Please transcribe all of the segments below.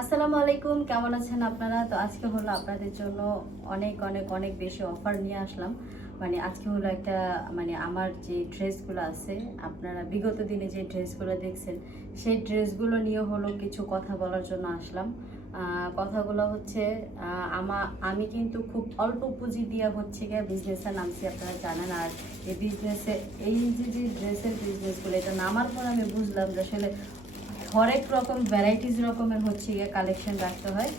আসসালামু আলাইকুম, কেমন আছেন আপনারা? তো আজকে হলো আপনাদের জন্য অনেক অনেক অনেক বেশি অফার নিয়ে আসলাম। মানে আজকে হলো একটা মানে আমার যে ড্রেসগুলো আছে, আপনারা বিগত দিনে যে ড্রেসগুলো দেখছেন, সেই ড্রেসগুলো নিয়ে হলো কিছু কথা বলার জন্য আসলাম। কথাগুলো হচ্ছে আমা, আমি কিন্তু খুব অল্প পুঁজি দিয়ে হচ্ছে গিয়ে বিজনেসে নামছি, আপনারা জানেন। আর এই বিজনেসে এই যে যে ড্রেসের বিজনেসগুলো এটা নামার পর আমি বুঝলাম যে আসলে হরেক রকম ভ্যারাইটিস রকমের হচ্ছে গিয়ে কালেকশন রাখতে হয়।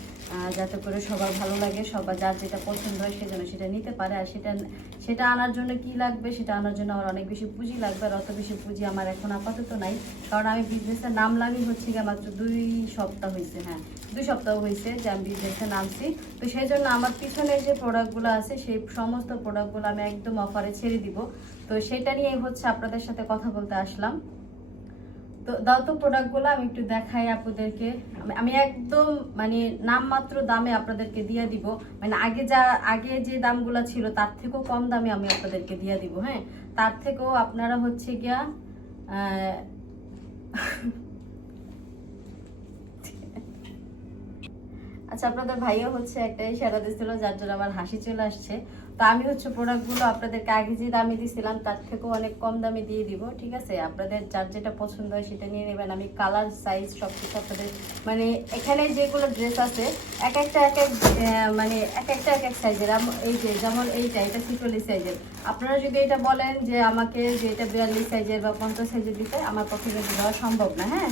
যাতে করে সবার ভালো লাগে, সবার যার যেটা পছন্দ হয় সে যেন সেটা নিতে পারে। আর সেটা সেটা আনার জন্য কি লাগবে, সেটা আনার জন্য আমার অনেক বেশি পুঁজি লাগবে। আর অত বেশি পুঁজি আমার এখন আপাতত নাই, কারণ আমি বিজনেসে নামলামই হচ্ছে গিয়ে মাত্র দুই সপ্তাহ হয়েছে হ্যাঁ দুই সপ্তাহ হয়েছে যে আমি বিজনেসে নামছি। তো সেই জন্য আমার পিছনে যে প্রোডাক্টগুলো আছে, সেই সমস্ত প্রোডাক্টগুলো আমি একদম অফারে ছেড়ে দিব। তো সেটা নিয়ে হচ্ছে আপনাদের সাথে কথা বলতে আসলাম। দাও তো প্রোডাক্টগুলো আমি একটু দেখাই আপনাদেরকে। আমি- একদম মানে নামমাত্র দামে আপনাদেরকে দিয়ে দিব। মানে আগে যা, আগে যে দামগুলো ছিল, তার থেকেও কম দামে আমি আপনাদেরকে দিয়ে দিব হ্যাঁ? তার থেকেও আপনারা হচ্ছে গিয়া আচ্ছা আপনাদের ভাইও হচ্ছে একটা ইশারা দিচ্ছিল যার জন্য আমার হাসি চলে আসছে। তো আমি হচ্ছে প্রোডাক্টগুলো আপনাদেরকে আগে যে দামে দিয়েছিলাম তার থেকেও অনেক কম দামে দিয়ে দিব, ঠিক আছে? আপনাদের যার যেটা পছন্দ হয় সেটা নিয়ে নেবেন। আমি কালার সাইজ সব কিছু আপনাদের মানে এখানে যেগুলো ড্রেস আছে, এক একটা এক এক মানে এক একটা এক এক সাইজের এই যে যেমন এইটা, এটা ছিচল্লিশ সাইজের আপনারা যদি এটা বলেন যে আমাকে যে এটা বিয়াল্লিশ সাইজের বা পঞ্চাশ সাইজের দিতে, আমার পক্ষে দেওয়া সম্ভব না হ্যাঁ?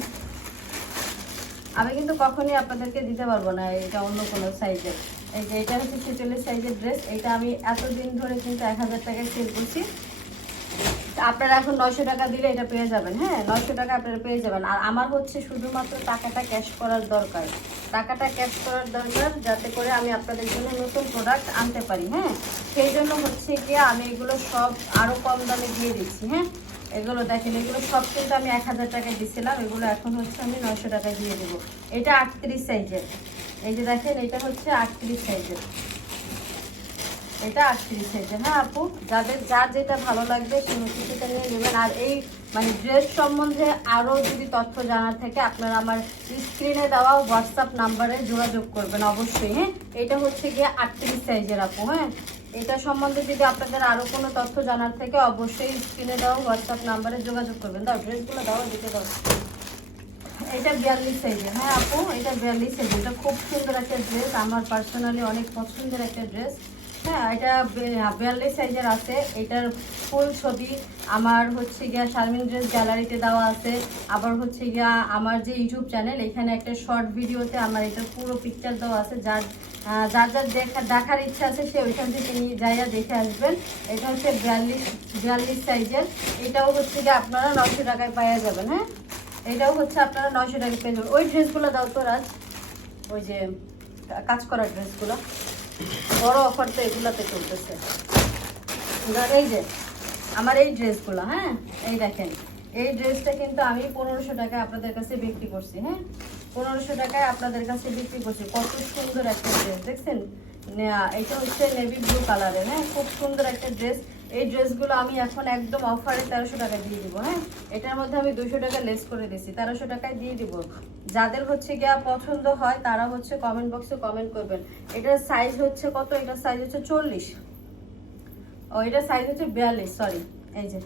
আমি কিন্তু কখনই আপনাদেরকে দিতে পারব না, এটা অন্য কোনো সাইজের এই যে, এটা হচ্ছে ছেচল্লিশ সাইজের ড্রেস এটা আমি এতদিন ধরে কিন্তু এক হাজার টাকায় সেল করছি। আপনারা এখন নয়শো টাকা দিলে এটা পেয়ে যাবেন হ্যাঁ? নয়শো টাকা আপনারা পেয়ে যাবেন। আর আমার হচ্ছে শুধুমাত্র টাকাটা ক্যাশ করার দরকার। টাকাটা ক্যাশ করার দরকার যাতে করে আমি আপনাদের জন্য নতুন প্রোডাক্ট আনতে পারি হ্যাঁ? সেই জন্য হচ্ছে গিয়ে আমি এগুলো সব আরও কম দামে দিয়ে দিচ্ছি হ্যাঁ? এগুলো দেখেন, এগুলো সব কিন্তু আমি এক হাজার টাকায় দিচ্ছিলাম এগুলো এখন হচ্ছে আমি নয়শো টাকায় দিয়ে দেবো। এটা আটত্রিশ সাইজের। এই যে দেখেন, এটা হচ্ছে আটত্রিশ সাইজের। এটা আটত্রিশ সাইজের। হ্যাঁ আপু, যাদের যার যেটা ভালো লাগবে হচ্ছে সেটা নিয়ে নেবেন। আর এই মানে ড্রেস সম্বন্ধে আরও যদি তথ্য জানার থাকে, আপনারা আমার স্ক্রিনে দেওয়া হোয়াটসঅ্যাপ নাম্বারে যোগাযোগ করবেন অবশ্যই হ্যাঁ? এটা হচ্ছে গিয়ে আটত্রিশ সাইজের আপু হ্যাঁ? এটা সম্বন্ধে যদি আপনাদের আরও কোনো তথ্য জানার থেকে, অবশ্যই স্ক্রিনে দেওয়া হোয়াটসঅ্যাপ নাম্বারে যোগাযোগ করবেন। দাও, ড্রেসগুলো দাও দিতে দাও। এটা বিয়াল্লিশ সাইজে হ্যাঁ আপু, এটা বিয়াল্লিশ সাইজের। এটা খুব সুন্দর একটা ড্রেস আমার পার্সোনালি অনেক পছন্দের একটা ড্রেস হ্যাঁ এটা বে- বিয়াল্লিশ সাইজের আছে। এটার ফুল ছবি আমার হচ্ছে গিয়া শারমিন ড্রেস গ্যালারিতে দেওয়া আছে। আবার হচ্ছে গিয়া আমার যে ইউটিউব চ্যানেল এখানে একটা শর্ট ভিডিওতে আমার এটার পুরো পিকচার দেওয়া আছে। যার যার যার দেখা দেখার ইচ্ছা আছে সে ওইখান থেকে নিয়ে যাইয়া দেখে আসবেন। এটা হচ্ছে বিয়াল্লিশ বিয়াল্লিশ সাইজের। এটাও হচ্ছে গিয়ে আপনারা নশো টাকায় পাওয়া যাবেন হ্যাঁ? এটাও হচ্ছে আপনারা নশো টাকায় পেয়ে যাবেন। ওই ড্রেসগুলো দাও তো, রাজ। ওই যে কাজ করার ড্রেসগুলো। বড় অফার তো এগুলাতে চলতেছে। এই যে, আমার এই ড্রেসগুলো হ্যাঁ? এই দেখেন। এই ড্রেসটা কিন্তু আমি পনেরোশো টাকায় আপনাদের কাছে বিক্রি করছি হ্যাঁ? পনেরোশো টাকায় আপনাদের কাছে বিক্রি করছি। কত সুন্দর একটা ড্রেস দেখছেন? এটা হচ্ছে নেভি ব্লু কালারের হ্যাঁ? খুব সুন্দর একটা ড্রেস এই ড্রেসগুলো আমি এখন একদম অফারে তেরোশো টাকা দিয়ে দিব হ্যাঁ? এটার মধ্যে আমি দুশো টাকা লেস করে দিচ্ছি তেরোশো টাকায় দিয়ে দিব। যাদের হচ্ছে গিয়া পছন্দ হয়, তারা হচ্ছে কমেন্ট বক্সে কমেন্ট করবেন। এটার সাইজ হচ্ছে কত? এটার সাইজ হচ্ছে চল্লিশ। ও, এটার সাইজ হচ্ছে বিয়াল্লিশ সরি এই যে,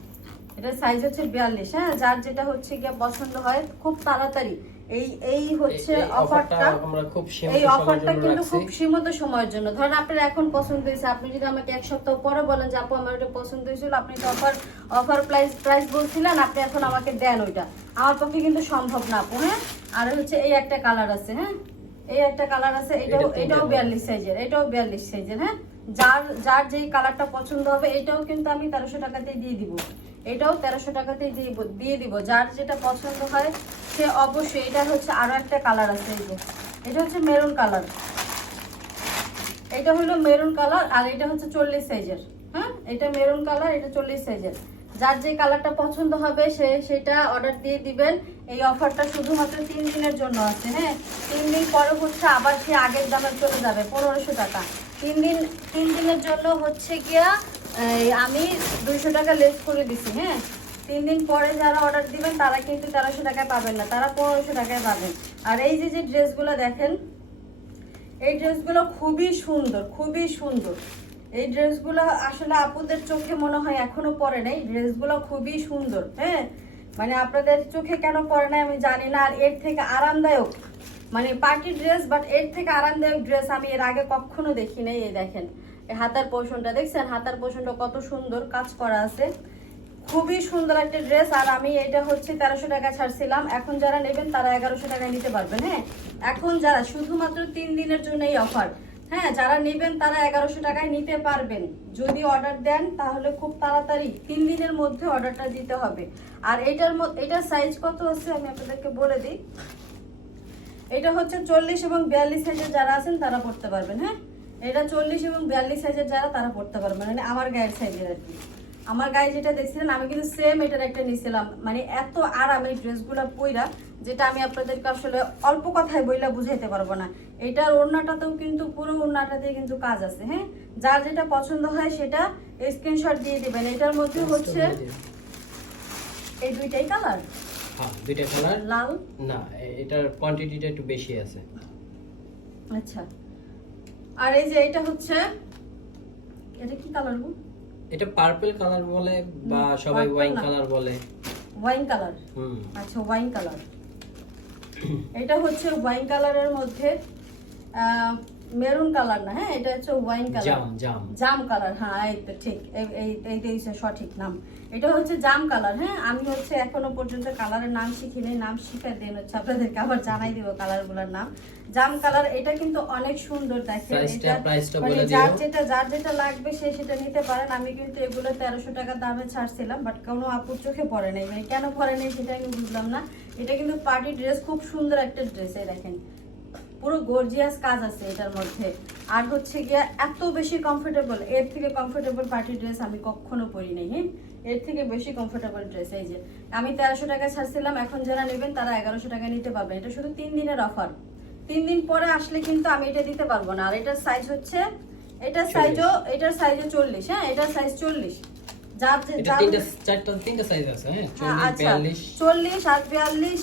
এটার সাইজ হচ্ছে বিয়াল্লিশ হ্যাঁ? যার যেটা হচ্ছে গিয়া পছন্দ হয়, খুব তাড়াতাড়ি। এই এই হচ্ছে অফারটা আমরা খুব সীমিত এই অফারটা কিন্তু খুব সীমিত সময়ের জন্য। ধরেন আপনার এখন পছন্দ হয়েছে আপনি যদি আমাকে এক সপ্তাহ পরে বলেন যে আপু আমার এটা পছন্দ হয়েছিল আপনি তো অফার অফার প্রাইস প্রাইস বলছিলেন আপনি এখন আমাকে দেন ওইটা। আমার পক্ষে কিন্তু সম্ভব না আপু হ্যাঁ? আর হচ্ছে এই একটা কালার আছে হ্যাঁ? এই একটা কালার আছে এটাও এটাও বিয়াল্লিশ সাইজের এটাও বিয়াল্লিশ সাইজের হ্যাঁ? যার যার যেই কালারটা পছন্দ হবে এটাও কিন্তু আমি তেরোশো টাকাতেই দিয়ে দিব। এটাও তেরোশো টাকাতেই দিয়ে দিব- যার যেটা পছন্দ হয়, সে অবশ্যই এটা হচ্ছে আরও একটা কালার আছে এই যে। এটা হচ্ছে মেরুন কালার এটা হলো মেরুন কালার আর এটা হচ্ছে চল্লিশ সাইজের হ্যাঁ? এটা মেরুন কালার এটা চল্লিশ সাইজের যার যে কালারটা পছন্দ হবে, সে সেটা অর্ডার দিয়ে দিবেন। এই অফারটা শুধুমাত্র তিন দিনের জন্য আছে হ্যাঁ? তিন দিন পরে হচ্ছে আবার সে আগের দামে চলে যাবে, পনেরোশো টাকা। তিন দিন তিন দিনের জন্য হচ্ছে গিয়া আমি দুইশো টাকা লেস করে দিছি হ্যাঁ? তিন দিন পরে যারা অর্ডার দিবেন, তারা কিন্তু তেরোশো টাকায় পাবেন না, তারা পনেরোশো টাকায় পাবেন। আর এই যে যে ড্রেসগুলো দেখেন, এই ড্রেসগুলো খুবই সুন্দর খুবই সুন্দর। এই ড্রেসগুলো আসলে আপুদের চোখে মনে হয় এখনও পরে নাই ড্রেসগুলো খুবই সুন্দর হ্যাঁ? মানে আপনাদের চোখে কেন পরে নাই আমি জানি না, আর এর থেকে আরামদায়ক মানে পার্টি ড্রেস বাট এর থেকে আরামদায়ক ড্রেস আমি এর আগে কখনো দেখি নাই, এই দেখেন। হাতার পোষণটা, দেখছেন? হাতার পোষণটা কত সুন্দর কাজ করা আছে। খুবই সুন্দর একটা ড্রেস। আর আমি এটা হচ্ছে তেরোশো টাকা ছাড়ছিলাম। এখন যারা নেবেন তারা এগারোশো টাকায় নিতে পারবেন হ্যাঁ? এখন যারা, শুধুমাত্র তিন দিনের জন্য এই অফার হ্যাঁ? যারা নেবেন তারা এগারোশো টাকায় নিতে পারবেন। যদি অর্ডার দেন, তাহলে খুব তাড়াতাড়ি তিন দিনের মধ্যে অর্ডারটা দিতে হবে। আর এটার এটার সাইজ কত আছে? আমি আপনাদেরকে বলে দিই। এটা হচ্ছে চল্লিশ এবং বিয়াল্লিশ সাইজের যারা আছেন, তারা পড়তে পারবেন হ্যাঁ? এটা চল্লিশ এবং বিয়াল্লিশ সাইজের যারা তারা পড়তে পারবেন মানে আমার গায়ের সাইজের আর কি। আমার গায়ে যেটা দেখছিলেন আমি কিন্তু সেম এটার একটা নিয়েছিলাম মানে এত আরাম এই ড্রেসগুলো পইরা যেটা আমি আপনাদেরকে আসলে অল্প কথায় বইলা বুঝাইতে পারব না। এটার ওড়নাটাতেও কিন্তু পুরো ওড়নাটাতে কিন্তু কাজ আছে হ্যাঁ? যার যেটা পছন্দ হয় সেটা স্ক্রিনশট দিয়ে দিবেন। এটার মধ্যে হচ্ছে এই দুইটাই কালার হ্যাঁ দুইটা কালার লাল? না এটার কোয়ান্টিটিটা একটু বেশি আছে। আচ্ছা। আর এই যে এটা হচ্ছে এটা কি কালার গো? এটা পার্পল কালার বলে বা সবাই ওয়াইন কালার বলে। ওয়াইন কালার হুম। আচ্ছা ওয়াইন কালার এটা হচ্ছে ওয়াইন কালারের মধ্যে মেরুন কালার না হ্যাঁ? এটা হচ্ছে ওয়াইন কালার। জাম জাম। জাম কালার হ্যাঁ এই তো ঠিক। এই এই- এইটাই সঠিক নাম। এটা হচ্ছে জাম কালার হ্যাঁ? আমি হচ্ছে এখনও পর্যন্ত কালারের নাম শিখিনি নাম শিখাই দেন হচ্ছে আপনাদেরকে আবার জানাই দিব কালারগুলোর নাম। জাম কালার এটা কিন্তু অনেক সুন্দর দেখেন। এটা মানে যার যেটা যার যেটা লাগবে সে সেটা নিতে পারেন। আমি কিন্তু এগুলো তেরোশো টাকা দামে ছাড়ছিলাম বাট কোনো আপুর চোখে পড়ে নাই। মানে কেন পড়ে নাই সেটা আমি বুঝলাম না। এটা কিন্তু পার্টি ড্রেস খুব সুন্দর একটা ড্রেস এই দেখেন। পুরো গর্জিয়াস কাজ আছে এটার মধ্যে। আর হচ্ছে গিয়ে এত বেশি কমফোর্টেবল এর থেকে কমফোর্টেবল পার্টি ড্রেস আমি কখনো পরি নাই হ্যাঁ? এর থেকে বেশি কমফোর্টেবল ড্রেস এই যে। আমি তেরোশো টাকা ছাড়ছিলাম এখন যারা নেবেন তারা এগারোশো টাকা নিতে পারবেন। এটা শুধু তিন দিনের অফার তিন দিন পরে আসলে কিন্তু আমি এটা দিতে পারব না। আর এটার সাইজ হচ্ছে এটার সাইজও এটার সাইজও চল্লিশ হ্যাঁ? এটার সাইজ চল্লিশ। যার যে- যার- তিনটা সাইজ আছে হ্যাঁ? হ্যাঁ, চল্লিশ আচ্ছা। চল্লিশ আর বিয়াল্লিশ।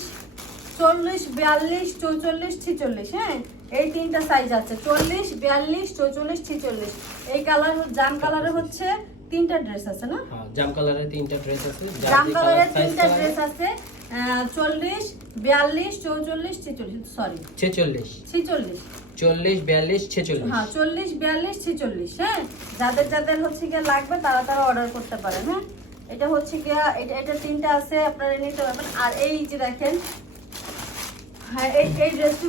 চল্লিশ বিয়াল্লিশ চৌচল্লিশ ছিচল্লিশ হ্যাঁ? এই তিনটা সাইজ আছে। চল্লিশ বিয়াল্লিশ চৌচল্লিশ ছিচল্লিশ। এই কালার জাম কালারে হচ্ছে তিনটা ড্রেস আছে না? হ্যাঁ জাম কালারের তিনটা ড্রেস আছে। জাম size তিনটা ড্রেস আছে। চল্লিশ বিয়াল্লিশ চৌচল্লিশ ছিচল্লিশ সরি ছেচল্লিশ। ছিচল্লিশ। চল্লিশ বিয়াল্লিশ ছেচল্লিশ। হ্যাঁ চল্লিশ বিয়াল্লিশ ছিচল্লিশ হ্যাঁ? যাদের যাদের হচ্ছে গিয়ে লাগবে তারা তারা অর্ডার করতে পারেন হ্যাঁ? এটা হচ্ছে গিয়া এটা এটা তিনটা আছে আপনারা নিতে পারবেন। আর এই যে দেখেন হ্যাঁ এই এই ড্রেসটি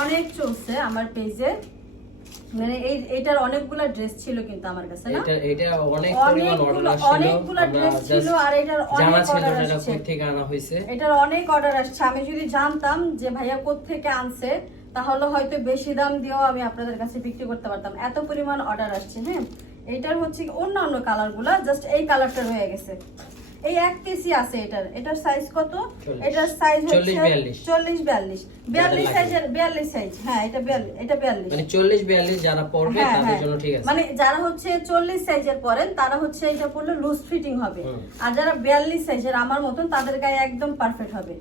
অনেক চলছে আমার পেজে মানে এই এটার অনেকগুলা ড্রেস ছিল কিন্তু আমার কাছে না? এটা এটা অনেক পরিমাণ অর্ডার আসছিল। অনেকগুলা ড্রেস ছিল আর এটার অনেক অর্ডার আসছে। কোথা থেকে আনা হয়েছে। এটার অনেক অর্ডার আসছে। আমি যদি জানতাম যে ভাইয়া থেকে আনছে তাহলে হয়তো বেশি দাম দিয়েও আমি আপনাদের কাছে বিক্রি করতে পারতাম। এত পরিমাণ অর্ডার আসছে হ্যাঁ? এটার হচ্ছে অন্যান্য কালারগুলো জাস্ট এই কালারটা রয়ে গেছে। এই এক আছে এটার। এটার সাইজ কত? এটার সাইজ হচ্ছে চল্লিশ, বিয়াল্লিশ। চল্লিশ বিয়াল্লিশ। বিয়াল্লিশ লাগে। সাইজের বিয়াল্লিশ সাইজ হ্যাঁ এটা বিয়াল্লিশ এটা বিয়াল্লিশ। মানে চল্লিশ বিয়াল্লিশ যারা পড়বে হ্যাঁ, তাদের হ্যাঁ। জন্য ঠিক আছে। মানে যারা হচ্ছে চল্লিশ সাইজের পরেন তারা হচ্ছে এটা পরলে লুজ ফিটিং হবে। আর যারা বিয়াল্লিশ সাইজের আমার মতন তাদের গায়ে একদম পারফেক্ট হবে।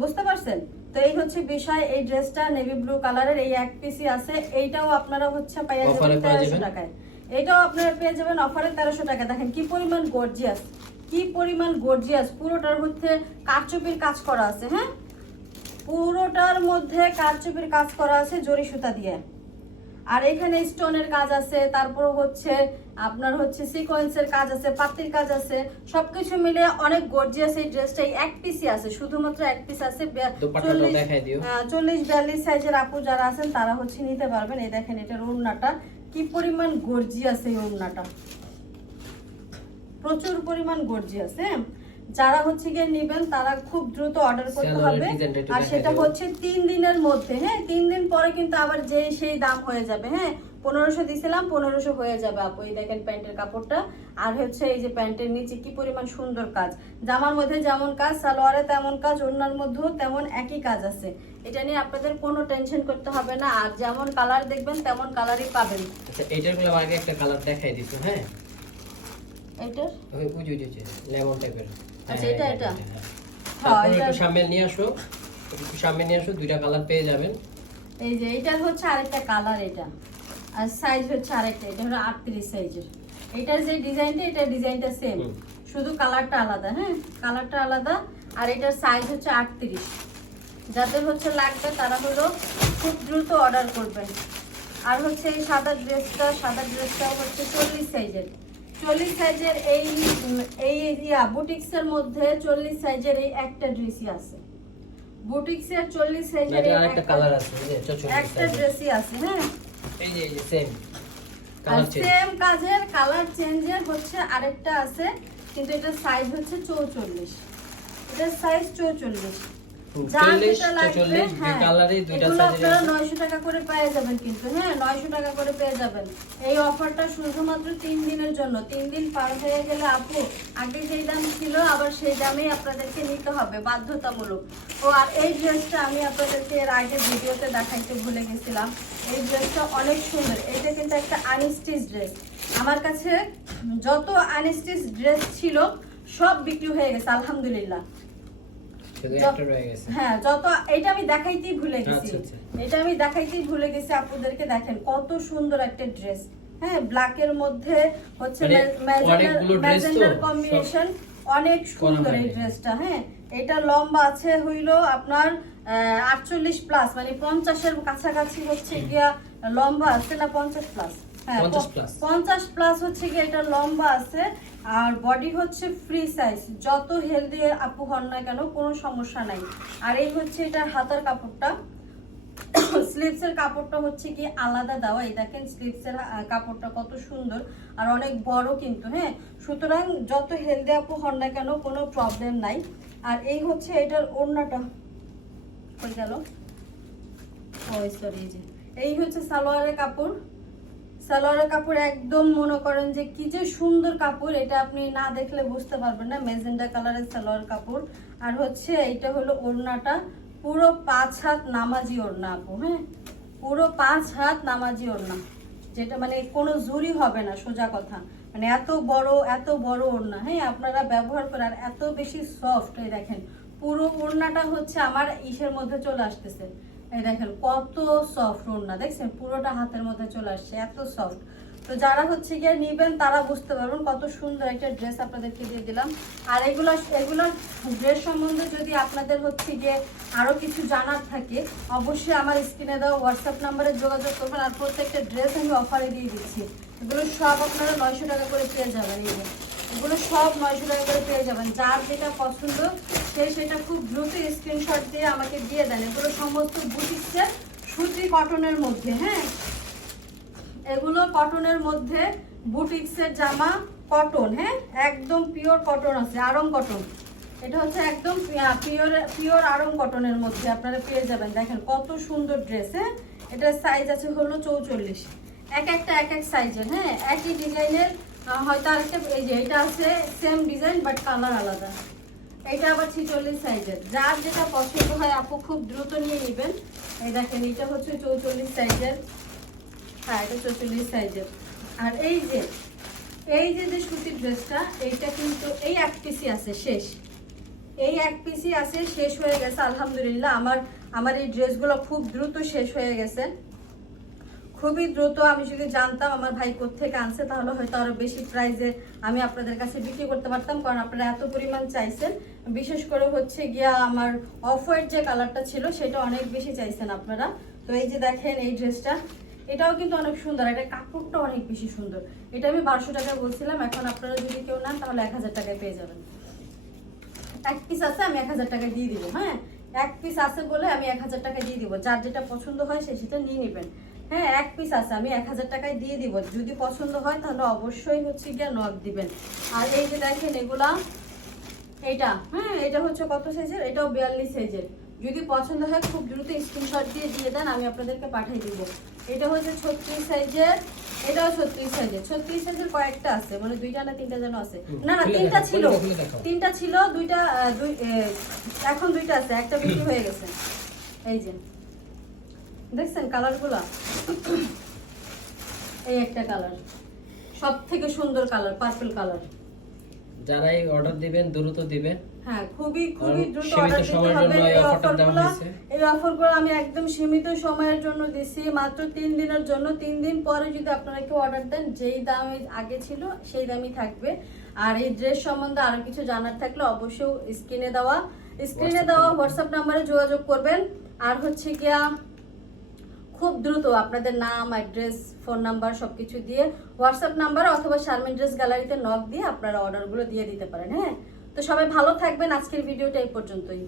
বুঝতে পারছেন? তো এই হচ্ছে বিষয় এই ড্রেসটা নেভি ব্লু কালারের এই এক পিসি আছে। এইটাও আপনারা হচ্ছে পাইয়া যাবেন পেয়ে তেরোশো যাবেন। টাকায়। এটাও আপনারা পেয়ে যাবেন অফারে তেরোশো টাকা দেখেন কি পরিমাণ গর্জিয়াস কি পরিমাণ গর্জিয়াস পুরোটার মধ্যে কারচুপির কাজ করা আছে হ্যাঁ? পুরোটার মধ্যে কারচুপির কাজ করা আছে জরি সুতা দিয়ে। আর এখানে স্টোনের কাজ আছে তারপর হচ্ছে আপনার হচ্ছে সিকোয়েন্সের কাজ আছে পাতির কাজ আছে সবকিছু মিলে অনেক গর্জিয়াস এই ড্রেসটা এক পিসই আছে শুধুমাত্র এক পিস আছে চল্লিশ বিয়াল্লিশ সাইজের আপু যারা আছেন তারা হচ্ছে নিতে পারবেন। এই দেখেন এটার ওড়নাটা কি পরিমাণ গর্জিয়াস এই ওড়নাটা। প্রচুর পরিমাণ গর্জিয়াস হ্যাঁ যারা হচ্ছে গিয়ে নেবেন তারা খুব দ্রুত অর্ডার করতে হবে। আর সেটা হচ্ছে তিন দিনের মধ্যে হ্যাঁ? তিন দিন পরে কিন্তু আবার যে সেই দাম হয়ে যাবে হ্যাঁ? পনেরোশো দিছিলাম পনেরোশো হয়ে যাবে আপু। এই দেখেন প্যান্টের কাপড়টা। আর হচ্ছে এই যে প্যান্টের নিচে কি পরিমাণ সুন্দর কাজ। জামার মধ্যে যেমন কাজ সালোয়ারে তেমন কাজ ওড়নার মধ্যেও তেমন একই কাজ আছে। এটা নিয়ে আপনাদের কোনো টেনশন করতে হবে না। আর যেমন কালার দেখবেন তেমন কালারই পাবেন। আচ্ছা এইটার আগে একটা কালার দেখাই দিছো হ্যাঁ? এটার ওই লেমন টাইপের আচ্ছা এটা এটা? হ্যাঁ। হ্যাঁ, এটা- একটু সামনে নিয়ে আসো। একটু সামনে নিয়ে আসো দুইটা কালার পেয়ে যাবেন। এই যে এটার হচ্ছে আরেকটা কালার এটা। আর সাইজ হচ্ছে আরেকটা এটা হলো আটত্রিশ সাইজের এটার যে ডিজাইনটা এটা ডিজাইনটা সেম শুধু কালারটা আলাদা হ্যাঁ? কালারটা আলাদা আর এটার সাইজ হচ্ছে আটত্রিশ। যাদের হচ্ছে লাগবে তারা হলো খুব দ্রুত অর্ডার করবেন। আর হচ্ছে এই সাদা ড্রেসটা সাদা ড্রেসটাও হচ্ছে চল্লিশ সাইজের চল্লিশ সাইজের এই এই ইয়া বুটিক্সের মধ্যে চল্লিশ সাইজের এই একটা ড্রেসই আছে। বুটিক্সের চল্লিশ সাইজের এটা একটা- কালার আছে এটা একটা ড্রেসই আছে হ্যাঁ? এই যে সেম সেম কাজের কালার চেঞ্জের হচ্ছে আরেকটা আছে কিন্তু এটার সাইজ হচ্ছে চৌচল্লিশ। এটার সাইজ চৌচল্লিশ। হ্যাঁ, কালারে দুইটা এগুলো সাইজের আপনারা 900 টাকা করে পেয়ে যাবেন কিন্তু হ্যাঁ 900 টাকা করে পেয়ে যাবেন। এই অফারটা শুধুমাত্র তিন দিনের জন্য। তিন দিন পার হয়ে গেলে আপু আগে যেই দাম ছিল আবার সেই দামেই আপনাদেরকে নিতে হবে বাধ্যতামূলক। ও আর এই ড্রেসটা আমি আপনাদেরকে এর আগে ভিডিওতে দেখাইতে ভুলে গেছিলাম। এই ড্রেসটা অনেক সুন্দর। এটা কিন্তু একটা আনস্টিচ ড্রেস আমার কাছে যত আনস্টিচ ড্রেস ছিল সব বিক্রি হয়ে গেছে আলহামদুলিল্লাহ শুধু যত- একটা রয়ে গেছে হ্যাঁ যত এটা আমি দেখাইতেই ভুলে গেছি। আচ্ছা, আচ্ছা। এটা আমি দেখাইতেই ভুলে গেছি আপনাদেরকে দেখেন কত সুন্দর একটা ড্রেস হ্যাঁ ব্ল্যাক এর মধ্যে হচ্ছে মানে ম্যাজেন্ডার কম্বিনেশন অনেক সুন্দর এই ড্রেসটা হ্যাঁ। এটা লম্বা আছে হইল আপনার আটচল্লিশ প্লাস মানে পঞ্চাশের কাছাকাছি হচ্ছে গিয়া লম্বা আছে না পঞ্চাশ প্লাস হ্যাঁ 50 plus। পঞ্চাশ প্লাস হচ্ছে গিয়ে এটা লম্বা আছে আর বডি হচ্ছে ফ্রি সাইজ যত হেলদি আপু হন না কেন কোনো সমস্যা নাই। আর এই হচ্ছে এটার হাতার কাপড়টা। স্লিভসের কাপড়টা হচ্ছে কি আলাদা দেওয়া। এই দেখেন স্লিভসের কাপড়টা কত সুন্দর। আর অনেক বড় কিন্তু হ্যাঁ? সুতরাং যত হেলদি আপু হন না কেন কোনো প্রবলেম নাই। আর এই হচ্ছে এটার ওড়নাটা। হয়ে গেল। সরি এই হচ্ছে সালোয়ারের কাপড়। সালোয়ারের কাপড় একদম মনে করেন যে কি যে সুন্দর কাপড়, এটা আপনি না দেখলে বুঝতে পারবেন না। মেজেন্ডা কালারের সালোয়ার কাপড়। আর হচ্ছে এইটা হলো ওড়নাটা। পুরো পাঁচ হাত নামাজি ওড়না আপু হ্যাঁ? পুরো পাঁচ হাত নামাজি ওড়না। যেটা মানে কোনো জুরি হবে না, সোজা কথা। মানে এত বড় এত বড় ওড়না হ্যাঁ? আপনারা ব্যবহার করে আর এত বেশি সফট এই দেখেন। পুরো ওড়নাটা হচ্ছে আমার ইসের মধ্যে চলে আসতেছে। এই দেখেন, কত সফট ওড়না। দেখছেন, পুরোটা হাতের মধ্যে চলে আসছে, এত সফট তো যারা হচ্ছে গিয়ে নিবেন, তারা বুঝতে পারবেন কত সুন্দর একটা ড্রেস আপনাদেরকে দিয়ে দিলাম। আর এগুলো এগুলো ড্রেস সম্বন্ধে যদি আপনাদের হচ্ছে গিয়ে আরও কিছু জানার থাকে, অবশ্যই আমার স্ক্রিনে দেওয়া হোয়াটসঅ্যাপ নাম্বারে যোগাযোগ করবেন, আর প্রত্যেকটা ড্রেস আমি অফারে দিয়ে দিচ্ছি। এগুলো সব আপনারা নয়শো টাকা করে পেয়ে যাবেন এগুলো সব নয়শো টাকা করে পেয়ে যাবেন, যার যেটা পছন্দ সে সেটা খুব দ্রুত স্ক্রিনশট দিয়ে আমাকে দিয়ে দেন। এগুলো সমস্ত বুটিক্সের সুতি কটনের মধ্যে হ্যাঁ? এগুলো কটনের মধ্যে বুটিক্সের জামা কটন হ্যাঁ? একদম পিওর কটন আছে, আরং কটন এটা হচ্ছে একদম পিওর পিওর আরং কটনের মধ্যে আপনারা পেয়ে যাবেন। দেখেন কত সুন্দর ড্রেস হ্যাঁ? এটার সাইজ আছে হলো চৌচল্লিশ। এক একটা, এক এক সাইজের হ্যাঁ? একই ডিজাইনের হয়তো আরেকটা, এই যে এটা আছে সেম ডিজাইন বাট কালার আলাদা। এটা আবার ছিচল্লিশ সাইজের। যার যেটা পছন্দ হয়, আপু খুব দ্রুত নিয়ে নেবেন। এই দেখেন, এটা হচ্ছে চৌচল্লিশ সাইজের। হ্যাঁ এটা চৌচল্লিশ সাইজের। আর এই যে এই যে যে সুতির ড্রেসটা, এইটা কিন্তু এই এক পিসি আছে, শেষ। এই এক পিসি আছে, শেষ হয়ে গেছে, আলহামদুলিল্লাহ। আমার আমার এই ড্রেসগুলো খুব দ্রুত শেষ হয়ে গেছে। খুবই দ্রুত আমি যদি জানতাম আমার ভাই কোথেকে আনছে, তাহলে হয়তো আরও বেশি প্রাইজে আমি আপনাদের কাছে বিক্রি করতে পারতাম, কারণ আপনারা এত পরিমাণ চাইছেন। বিশেষ করে হচ্ছে গিয়া আমার অফ হোয়াইট যে কালারটা ছিল, সেটা অনেক বেশি চাইছেন আপনারা। তো এই যে দেখেন এই ড্রেসটা এটাও কিন্তু অনেক সুন্দর, এটা কাপড়টা অনেক বেশি সুন্দর। এটা আমি বারোশো টাকা বলছিলাম, এখন আপনারা যদি কেউ নেন, তাহলে এক হাজার টাকায় পেয়ে যাবেন। এক পিস আছে, আমি এক হাজার টাকা দিয়ে দিব হ্যাঁ? এক পিস আছে বলে আমি এক হাজার টাকা দিয়ে দিব। যার যেটা পছন্দ হয় সে সেটা নিয়ে নেবেন। হ্যাঁ এক পিস আছে আমি এক হাজার টাকায় দিয়ে দিব। যদি পছন্দ হয় তাহলে অবশ্যই হচ্ছে গিয়ে নক দিবেন। আর এই যে দেখেন এগুলা এইটা হ্যাঁ এটা হচ্ছে কত সাইজের এটাও বিয়াল্লিশ সাইজের যদি পছন্দ হয় খুব দ্রুত স্ক্রিনশট দিয়ে দিয়ে দেন আমি আপনাদেরকে পাঠিয়ে দিব। এটা হচ্ছে ছত্রিশ সাইজের এটাও ছত্রিশ সাইজের ছত্রিশ সাইজের কয়েকটা আছে মানে দুইটা না তিনটা যেন আছে। না না তিনটা ছিল। তিনটা ছিল দুইটা দুই এখন দুইটা আছে একটা বিক্রি হয়ে গেছে। এই যে দেখছেন কালারগুলা এই একটা কালার সব থেকে সুন্দর কালার পার্পল কালার যারাই অর্ডার দিবেন দ্রুত দিবেন। হ্যাঁ খুবই খুবই দ্রুত অর্ডার দিতে হবে। এই এই অফারগুলো এই অফারগুলো আমি একদম সীমিত সময়ের জন্য দিছি। মাত্র তিন দিনের জন্য। তিন দিন পরে যদি আপনারা কেউ অর্ডার দেন যেই দাম আগে ছিল সেই দামই থাকবে। আর এই ড্রেস সম্বন্ধে আরও কিছু জানার থাকলে অবশ্যই স্ক্রিনে দেওয়া স্ক্রিনে দেওয়া হোয়াটসঅ্যাপ নাম্বারে যোগাযোগ করবেন। আর হচ্ছে গিয়া খুব দ্রুত আপনাদের নাম অ্যাড্রেস ফোন নাম্বার সবকিছু দিয়ে হোয়াটসঅ্যাপ নাম্বার অথবা শারমিন ড্রেস গ্যালারিতে নক দিয়ে আপনারা অর্ডারগুলো দিয়ে দিতে পারেন হ্যাঁ? তো সবাই ভালো থাকবেন। আজকের ভিডিওটা এই পর্যন্তই।